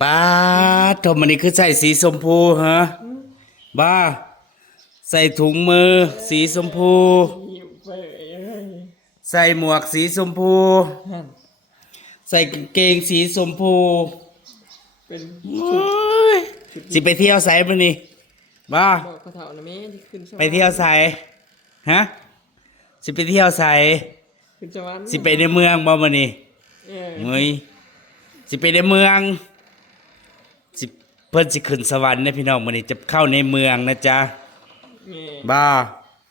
ป้าทำมันนี่คือใส่สีชมพูฮะบ้าใส่ถุงมือสีชมพูใส่หมวกสีชมพูใส่กางเกงสีชมพูเป็นสิไปเที่ยวไสมันนี่บ้า บอกกระเถานะแม่ที่ขึ้นสวรรค์ ไปเที่ยวไสฮะสิไปเที่ยวไส ขึ้นสวรรค์ สิไปในเมืองบ่มันนี่ เออ เฮ้ยสิไปในเมืองสิเพิ่นสิขึ้นสวรรค์นะพี่น้องมันนี่จะเข้าในเมืองนะจ๊ะ แม่ บ้า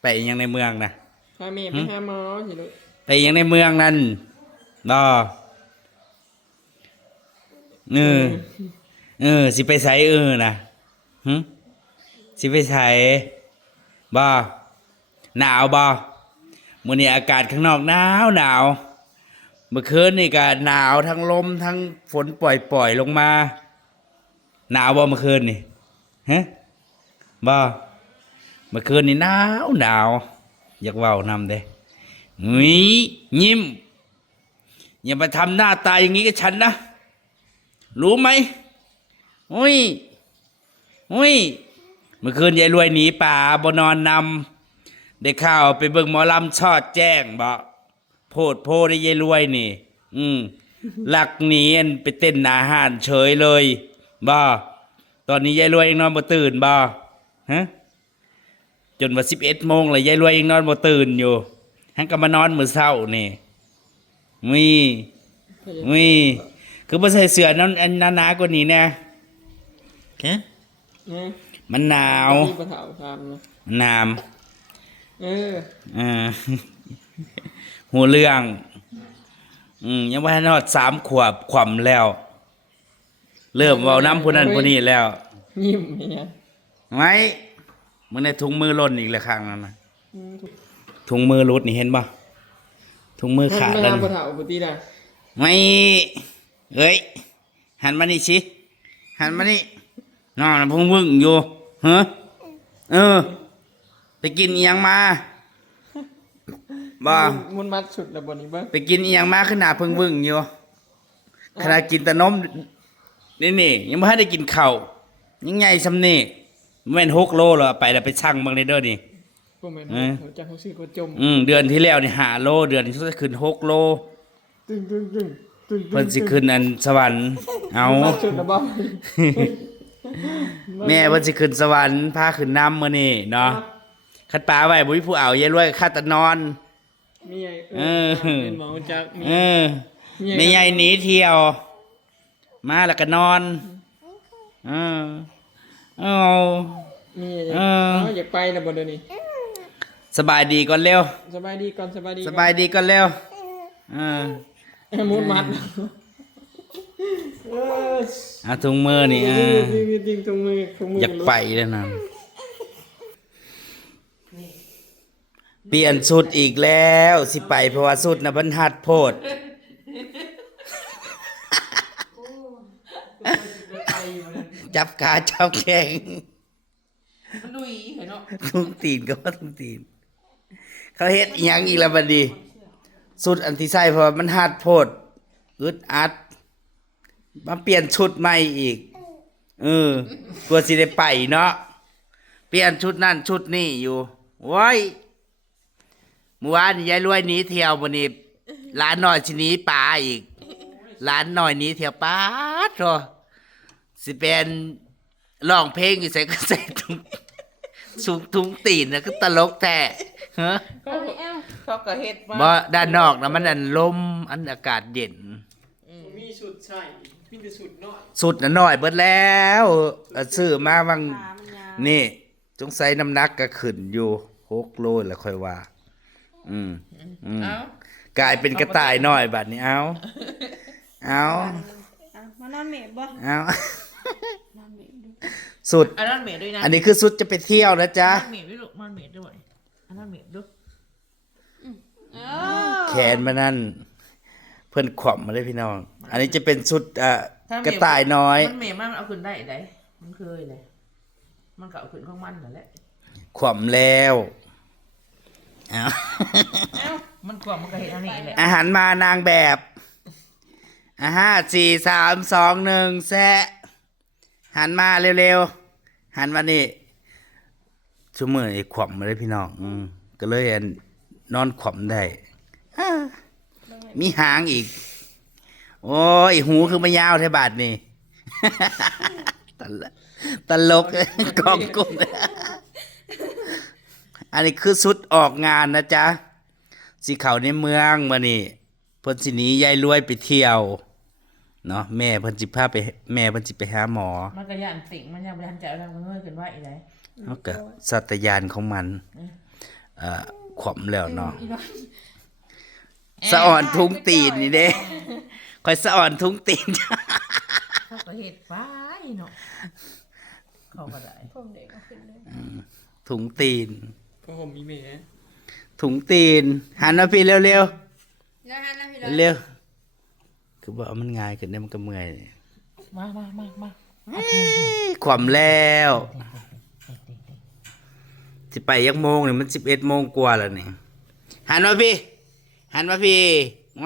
ไปอีหยังในเมืองนะ พาแม่ไปหาหมอสิลูก ไปอีหยังในเมืองนั่นบ้าสิไปไสนะหึสิไปไสบ้าหนาวบ้ามื้อนี้อากาศข้างนอกหนาวเมื่อคืนนี่ก็หนาวทั้งลมทั้งฝนปล่อยลงมาหนาวบ่เมื่อคืนนี่ฮะบ่เมื่อคืนนี่หนาวอยากเว้านำเด้ยิ้มอย่ามาทำหน้าตาอย่างนี้กับฉันนะรู้ไหมอุ้ยเมื่อคืนยายรวยหนีป่าบ่นอนนำได้ข่าวไปเบิ่งหมอลำชอดแจ้งบ่โพดได้ยายรวยนี่หลักหนีอันไปเต้นหน้าห้านเฉยเลยบ่ตอนนี้ยายรวยยังนอนบ่ตื่นบ่ฮะจนว่า11 โมงแล้วยายรวยยังนอนบ่ตื่นอยู่หันก็มานอนมื้อเช้านี่คือบ่ใส่เสื้อนั้นอันหนาๆกว่านี้แน่ฮะ เออ มันหนาว ที่กระเถาทำนะ หนาว เออ หัวเรื่องยังว่าทอด3 ขวบขวำแล้ว เริ่มเว้าน้ำผู้นั้นผู้นี้แล้ว ยิ้มเนี่ย ไหมมึงในถุงมือหล่นอีกแล้วข้างนั้นนะ อืม ถุงมือรุดนี่เห็นป่ะถุงมือขาด แล้ แล้ว ว กระเถาปกตินะ ไม่เอ้ยหันมานี่สิหันมานี่นอนพุ่งวึ่งอยู่ฮะไปกินอีหยังมาบ่ มุนมัดสุดแล้วบนนี้บ้าง ไปกินอีหยังมาขนาดเพิ่งวึ่งอยู่ขนาดกินแต่นมนี่ยังไม่ได้กินข้าวยังไงซ้ำนี่แม่น6 โลเหรอไปแล้วไปชั่งบางเด้อนี่ พวกมันเขาจะเขาซื้อกระจม เดือนที่แล้วนี่5 โลเดือนนี้จะขึ้น6 โล ตึ้ง เพิ่นสิขึ้นอันสวรรค์เอา มัดสุดแล้วบ้าง แม่เพิ่นสิขึ้นสวรรค์พาขึ้นน้ำมื้อนี้เนาะคัดปลาไว้บ่มีผู้เอายายรวยข้าแต่นอน มีไง เป็นหมอจักมี แม่ใหญ่หนีเที่ยว มาแล้วก็นอนเอา มีอยากไปแล้วบนเดี๋ยวนี้ สบายดีก่อนเร็ว สบายดีก่อนสบายดี สบายดีก่อนเร็ว มุนมัดเอาถุงมือนี่จริงตรงมืออยากไปแล้วนะเปลี่ยนสุดอีกแล้วสิไปเพราะว่าสุดน่ะบรรทัดโพดจับขาจับแข้ง มันดุยเนาะ ทุ่งตีนก็ว่าทุ่งตีนเขาเฮ็ดอิหยังอีกแล้วบัดนี้สุดอันที่ใส่เพราะว่ามันหัดโพดอึดอัดมาเปลี่ยนชุดใหม่อีกกลัวสิได้ไปเนาะเปลี่ยนชุดนั่นชุดนี่อยู่โว้ยเมื่อวานยายรวยหนีเที่ยววันนี้หลานน้อยสิหนีป่าอีกหลานน้อยหนีเที่ยวป่าโธ่สิเป็นร้องเพลงอยู่ใส่ก็ใส่ถุงตีนนะก็ตลกแท้ฮะ เขาก็เฮ็ด บ่ด้านนอกนะมันอันลมอันอากาศเย็น มีสุดใช่มีแต่สุดน้อย สุดน่ะน้อยเบิดแล้วซื้อมาบางนี่สงสัยน้ำหนักก็ขึ้นอยู่6 โลแล้วค่อยว่ากลายเป็นกระต่ายน้อยบัดนี้เอามานอนเมดบ่ สุด อันนั้นเมดด้วยนะ อันนี้คือสุดจะไปเที่ยวนะจ๊ะ เมดด้วยลูกมันเมดด้วยอันนั้นเมดด้วย แขนมานั่นเพิ่นขวบมาเลยพี่น้อง อันนี้จะเป็นสุดกระต่ายน้อย มันเมดมันเอาขึ้นได้ไดมันเคยเลยมันก็เอาขึ้นของมันนั่นแหละ ขวบแล้วเอา มันกว่ามันก็เห็นอันนี้แหละ อาหารมานางแบบ5 4 3 2 1แซะ หันมาเร็วๆหันมานี่ชั่วโมงขวบมาเลยพี่น้องก็เลยนอนขวบได้อ้ามีหางอีกโอ้ยหูคือมายาวแท่บาทนี่ ตลก กองกุ้ง อันนี้คือสุดออกงานนะจ๊ะสิเขาในเมืองมานี่เพิ่นสิหนียายรวยไปเที่ยวเนาะแม่เพิ่นสิพาไปแม่เพิ่นสิไปหาหมอ มันก็ย่านติ่งมันยังบ่ทันใจแล้วมันเงยขึ้นว่าอีได เฮาก็สัตยานของมันขวมแล้วเนาะสะอ่อนทุงตีนนี่เด้ค่อยสะอ่อนทุงตีน เขาก็เฮ็ดไปเนาะเขาก็ได้ ผมเด็กก็ขึ้นเลย ถุงตีน ก็ผมมีเมย์ ถุงตีนหันมาพี่เร็ว แล้วฮะนะพี่ ๆเร็วๆคือบ่เอามันง่ายขึ้นได้มันก็เมื่อย มา ขวมแล้วสิไปยักโมงนี่มัน11 โมงกว่าแล้วนี่หันมาพี่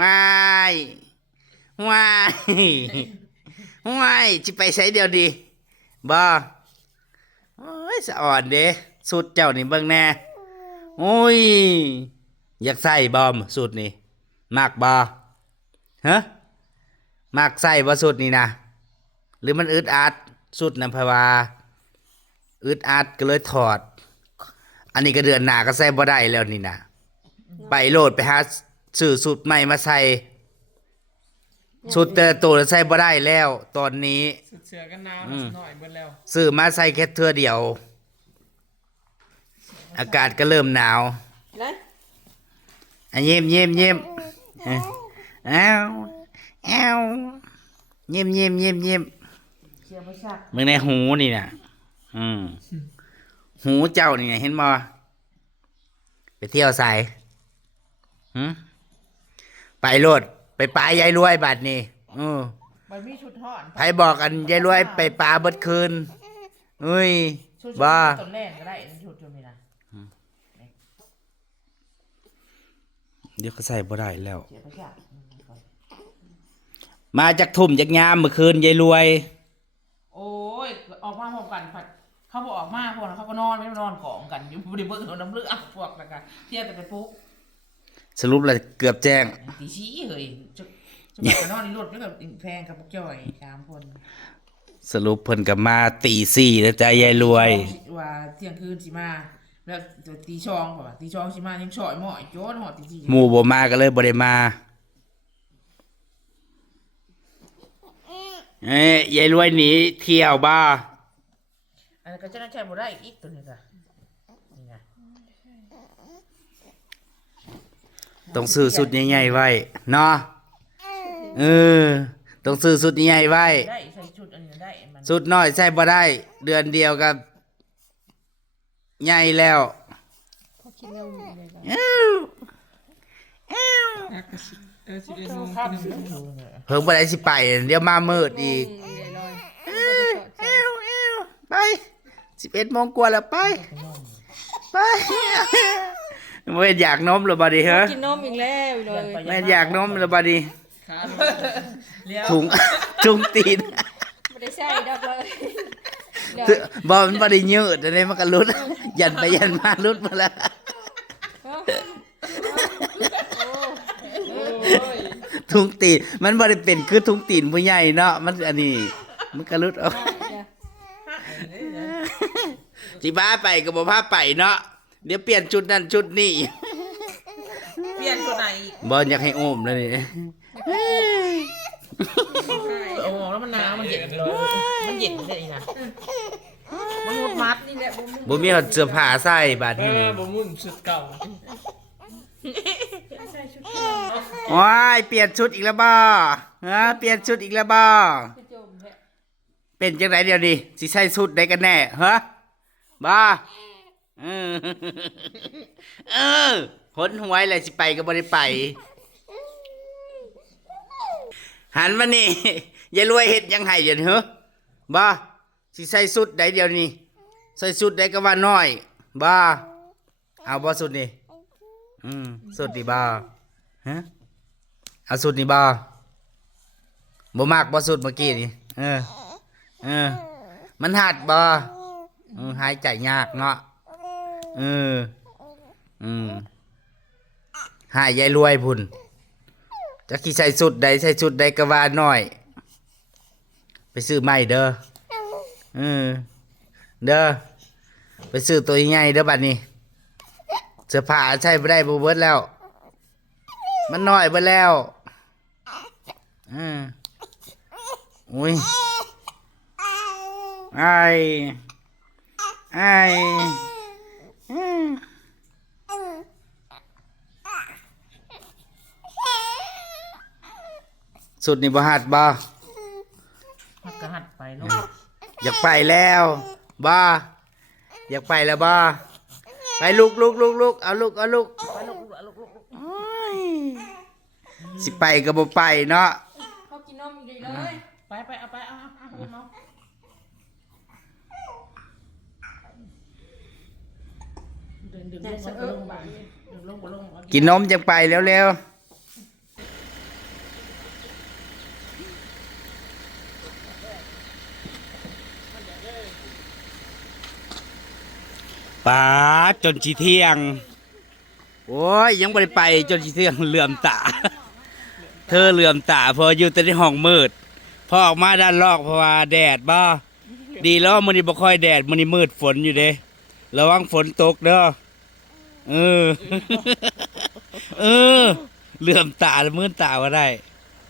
ว้ายว้ายสิไปไสเดียวดีบ่โอ้ยสะอ่อนเด้สุดเจ้านี่เบิ่งแน่โอ้ยอยากใส่บ่สุดนี่มักบ่ฮะมักใส่บ่สุดนี่นะหรือมันอึดอัดสุดนะเพราะว่าอึดอัดก็เลยถอด อันนี้ก็เดือนหน้าก็ใส่บ่ได้แล้วนี่นะไปโหลดไปหาซื้อสูตรใหม่มาใส่สูตรแต่ละตัวใส่บ่ได้แล้ว ตอนนี้ สุดเสือกันหนาวหน่อยเบิดแล้ว ซื้อมาใส่แค่เทื่อเดียว อากาศก็เริ่มหนาว เลย อ่ะเยี่ยมอ้าวเยี่ยม เชียร์บ่ซัก มึงในหูนี่น่ะหูเจ้านี่เห็นบ่ไปเที่ยวใส่ไปโลดไปปลายายรวยบัดนี้มันมีชุดฮ้อน ไผบอกกันยายรวยไปปลาเบิดคืนเอ้ย ชุด บ่ ต้นแรกก็ได้ชุดนี่นะ เดี๋ยวก็ใส่บ่ได้แล้ว เชียร์บ่ซัก มาจากทุ่มจากยามเมื่อคืนยายรวย โอ้ยออกมาพร้อมกันผัดเขาบอกออกมาพวกนั้นเขาก็นอนไม่นอนกองกันอยู่บริเวณน้ำเลือดพวกแล้วกันเที่ยงแต่ไปปุ๊บ สรุปแล้วเกือบแจ้ง ตีชี้เฮ้ยจะไปนอนในรถแล้วกับแฟนกับพวกจ้อย3 คน สรุปเพิ่นก็มาตีสี่แล้วจ้ะยายรวย ว่าเที่ยงคืนสิมาแล้วตีช่องป่ะตีช่องสิมายังช่อยหม้อโจ้นหอตีชี้ หมู่บ่มาก็เลยบ่ได้มายายรวยหนีเที่ยวบ่ อันนั้นก็จะน่าใช้บ่ได้อีกตัวนี้ค่ะนี่ไง ต้องซื้อสุดใหญ่ๆไว้เนาะต้องซื้อสุดใหญ่ๆไว้ ได้ใส่ชุดอันนี้ได้มัน สุดน้อยใส่บ่ได้ เดือนเดียวกับใหญ่แล้ว พอกินนมเลยก็ สิบเอ็ดโมง ข้าม กิน อยู่ นม เนี่ย เพิ่งบ่ได้สิไปเดี๋ยวมามืดอีก เลยลอย ไป11 โมงกว่าแล้วไปไม่อยากนมหรือบ่ดิเหรอ กินนมอีกแล้วเลย ไม่อยากนมหรือบ่ดิ ขา เลี้ยว ถุงจุงตีน ไม่ได้ใช่ดอกเลยเดี๋ยว บ่มันบ่ได้ยืดอันนี้มันก็หลุดยันไปยันมาหลุดมาแล้ว ถุงตีนมันบ่ได้เป็นคือถุงตีนผู้ใหญ่เนาะมันอันนี้มันก็หลุดออกสิพาไปก็บ่พาไปเนาะเดี๋ยวเปลี่ยนชุดนั้นชุดนี้ เปลี่ยนตัวไหนอีก บ่อยากให้โอมแล้วนี่ โอ้แล้วมันหนาวมันเย็นเลยมันเย็นเลยนะมันมุดมัดนี่แหละบุ้ม บ่มีเสื้อผ้าใส่บาดนี้ บ่มุ่นสุดเก่า ว้ายเปลี่ยนชุดอีกแล้วบ่เปลี่ยนชุดอีกแล้วบ่ จมแท้ เป็นจังไดเดี๋ยวนี้สิใส่ชุดใดกันแน่ฮะบ่เออเออหนหวยแล้วสิไปก็บ่ได้ไป หันมานี่ อย่ารวยเฮ็ดยังให้อยู่นี่เหรอบ่สิใส่ชุดใดเดี๋ยวนี้ใส่ชุดใดก็ว่าน้อยบ่เอาบ่ชุดนี่ชุดนี่บ่ฮะเอาชุดนี่บ่มากบ่ชุดเมื่อกี้นี่ มันหัดบ่หายใจยากเนาะเออหายยายรวยพุ่นจักสิใส่สุดใดใส่สุดใดก็ว่าน้อย ไปซื้อใหม่เด้อเด้อไปซื้อตัวใหญ่เด้อบัดนี้เสื้อผ้าใช้บ่ได้บ่เบิดแล้วมันน้อยเบิดแล้วอุ้ยไอ้สุดนี่บ่หัดบ่ หัดก็หัดไปลูก อยากไปแล้วบ่อยากไปแล้วบ่ไปลูกเอาลูก ไปลูกโอ้ยสิไปก็บ่ไปเนาะ เขากินนมอยู่ดีเลย ไปเอาไปเอาดึงลงไปลง กินนมจังไปเร็วๆป้าจนสิเที่ยงโอ้ยยังบ่ได้ไปจนสิเที่ยงเหลื่อมตาเธอเหลื่อมตาเพออยู่แต่ในห้องมืดพอออกมาด้านนอกเพราะว่าแดดบ่ดีแล้วมื้อนี้บ่ค่อยแดดมื้อนี้มืดฝนอยู่เด้ระวังฝนตกเด้อเหลื่อมตาแล้วมืดตาว่าได้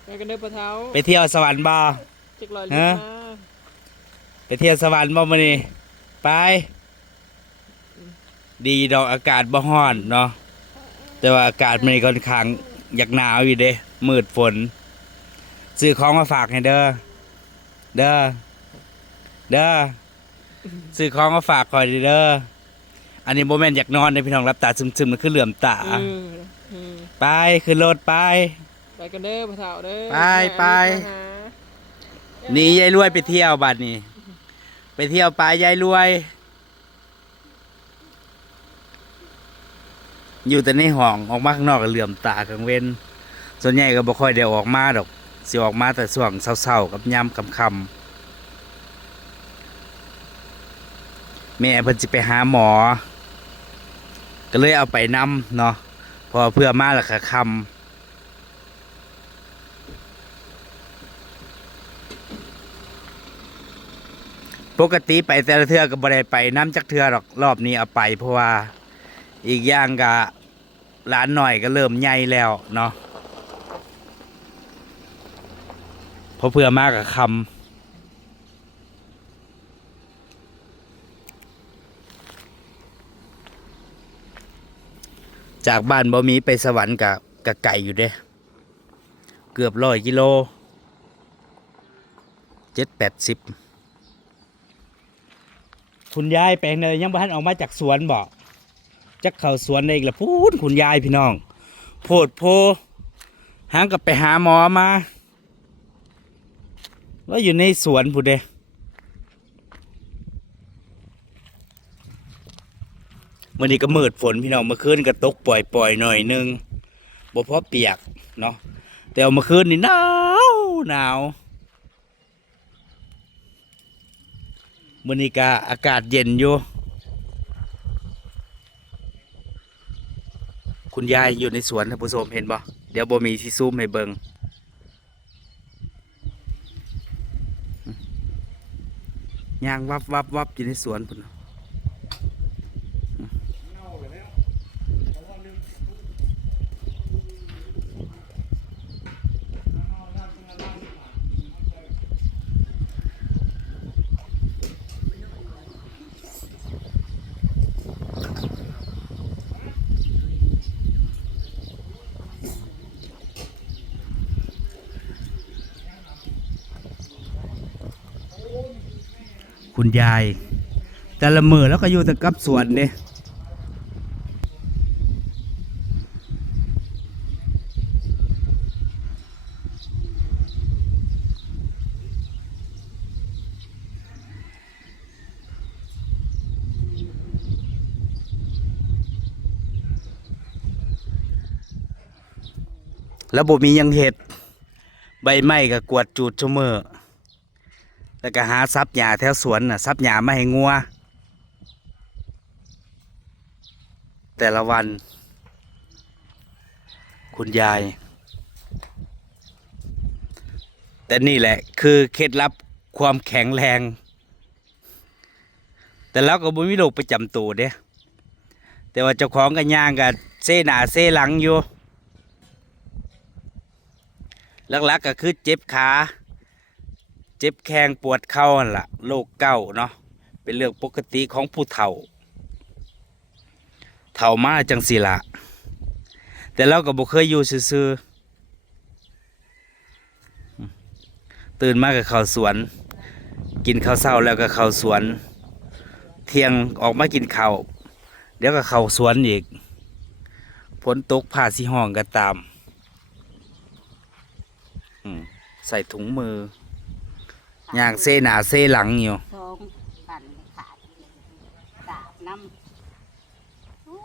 ไปกันเด้อปะเท้า ไปเที่ยวสวรรค์บ่ จักรอยลิมา ไปเที่ยวสวรรค์บ่มื้อนี้ไปดีดอกอากาศบ่ร้อนเนาะแต่ว่าอากาศมันค่อนข้างอยากหนาวอยู่เด้มืดฝนซื้อของมาฝากให้เด้อซื้อของมาฝากคอยเด้ออันนี้โมเมนต์อยากนอนในพี่น้องรับตาซึมๆมันคือเหลื่อมตาไปขึ้นรถไป ไปกันเด้อปะเท้าเด้อ ไปหนียายรวยไปเที่ยวบัดนี้ไปเที่ยวไปยายรวย อยู่แต่ในห้องออกมาข้างนอกก็เหลื่อมตากลางเว้นส่วนใหญ่ก็บ่ค่อยได้ออกมาดอกสิออกมาแต่ช่วงเช้าๆกับยามค่ำแม่เพิ่นสิไปหาหมอก็เลยเอาไปนำเนาะพอเพื่อมาแล้วก็ค่ำปกติไปแต่ละเทื่อก็บ่ได้ไปน้ำจักเทื่อดอกรอบนี้เอาไปเพราะว่าอีกอย่างก็หลานหน่อยก็เริ่มใหญ่แล้วเนาะพอเพื่อมากกับคำจากบ้านบ่มีไปสวรรค์กับไก่อยู่เด้เกือบ100 กิโล70-80คุณยายแปลงเลยยังบ้านออกมาจากสวนบ่จักเข้าสวนได้อีกละพูดคุณยายพี่น้องโพดโพหางกับไปหาหมอมาว่าอยู่ในสวนพูดเด้มื่อนี้ก็มืดฝนพี่น้องเมื่อคืนก็ตกปล่อยๆหน่อยนึงบ่พอเปียกเนาะแต่เอาเมื่อคืนนี่หนาวมื่อนี้ก็อากาศเย็นอยู่คุณยายอยู่ในสวนท่านผู้ชมเห็นบ่เดี๋ยวบ่มีที่ซูมให้เบิ่งย่างวับอยู่ในสวนพุ่นคุณยายแต่ละมือแล้วก็อยู่แต่กับสวนเด้แล้วบ่มีหยังเห็ดใบไม้ก็กวาดจูดชั่วโมง แล้วก็หาซับหญ้าแถวสวนน่ะซับหญ้ามาให้งัวแต่ละวัน คุณยาย แต่นี่แหละคือเคล็ดลับความแข็งแรง แต่เราก็บ่มีโรคประจำตัวเด้แต่ว่าเจ้าของก็ย่างก็เซหน้าเซหลังอยู่หลักๆก็คือเจ็บขาเจ็บแข้งปวดเข่าหั่นล่ะโรคเก้าเนาะเป็นเรื่องปกติของผู้เฒ่ามาจังสิล่ะแต่เราก็บ่เคยอยู่ซื่อๆตื่นมาก็เข้าสวน กินข้าวเช้าแล้วก็เข้าสวน เที่ยงออกมากินข้าวเดี๋ยวก็เข้าสวนอีกฝนตกผ่าสิห้องก็ตามใส่ถุงมือย่างเซหน้าเซหลังอยู่ สองปั่นขาดดาบน้ำอู้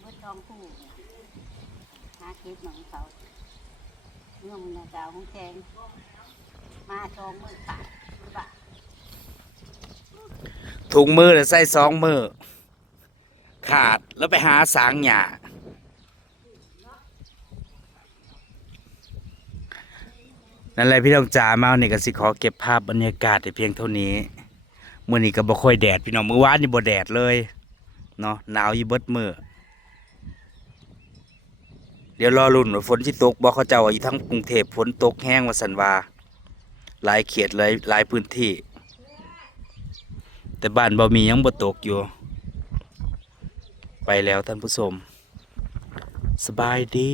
เมื่อทองคู่หาคลิปของเขาเงื่อมนะดาวของแทงมาทองมือขาดบะ ถุงมือใส่2 มือขาดแล้วไปหาสางหญ้านั่นแหละพี่น้องจ๋ามาเนี่ยก็สิขอเก็บภาพบรรยากาศแต่เพียงเท่านี้มื้อนี้ก็บ่ค่อยแดดพี่น้องมื้อวานนี่บ่แดดเลยเนาะหนาวอยู่เบิดมื้อเดี๋ยวรอลุ้นว่าฝนสิตกบ่เขาเจ้าว่าอยู่ทั้งกรุงเทพฝนตกแห้งว่าซั่นว่าหลายเขตหลายพื้นที่แต่บ้านบ่มียังบ่ตกอยู่ไปแล้วท่านผู้ชมสบายดี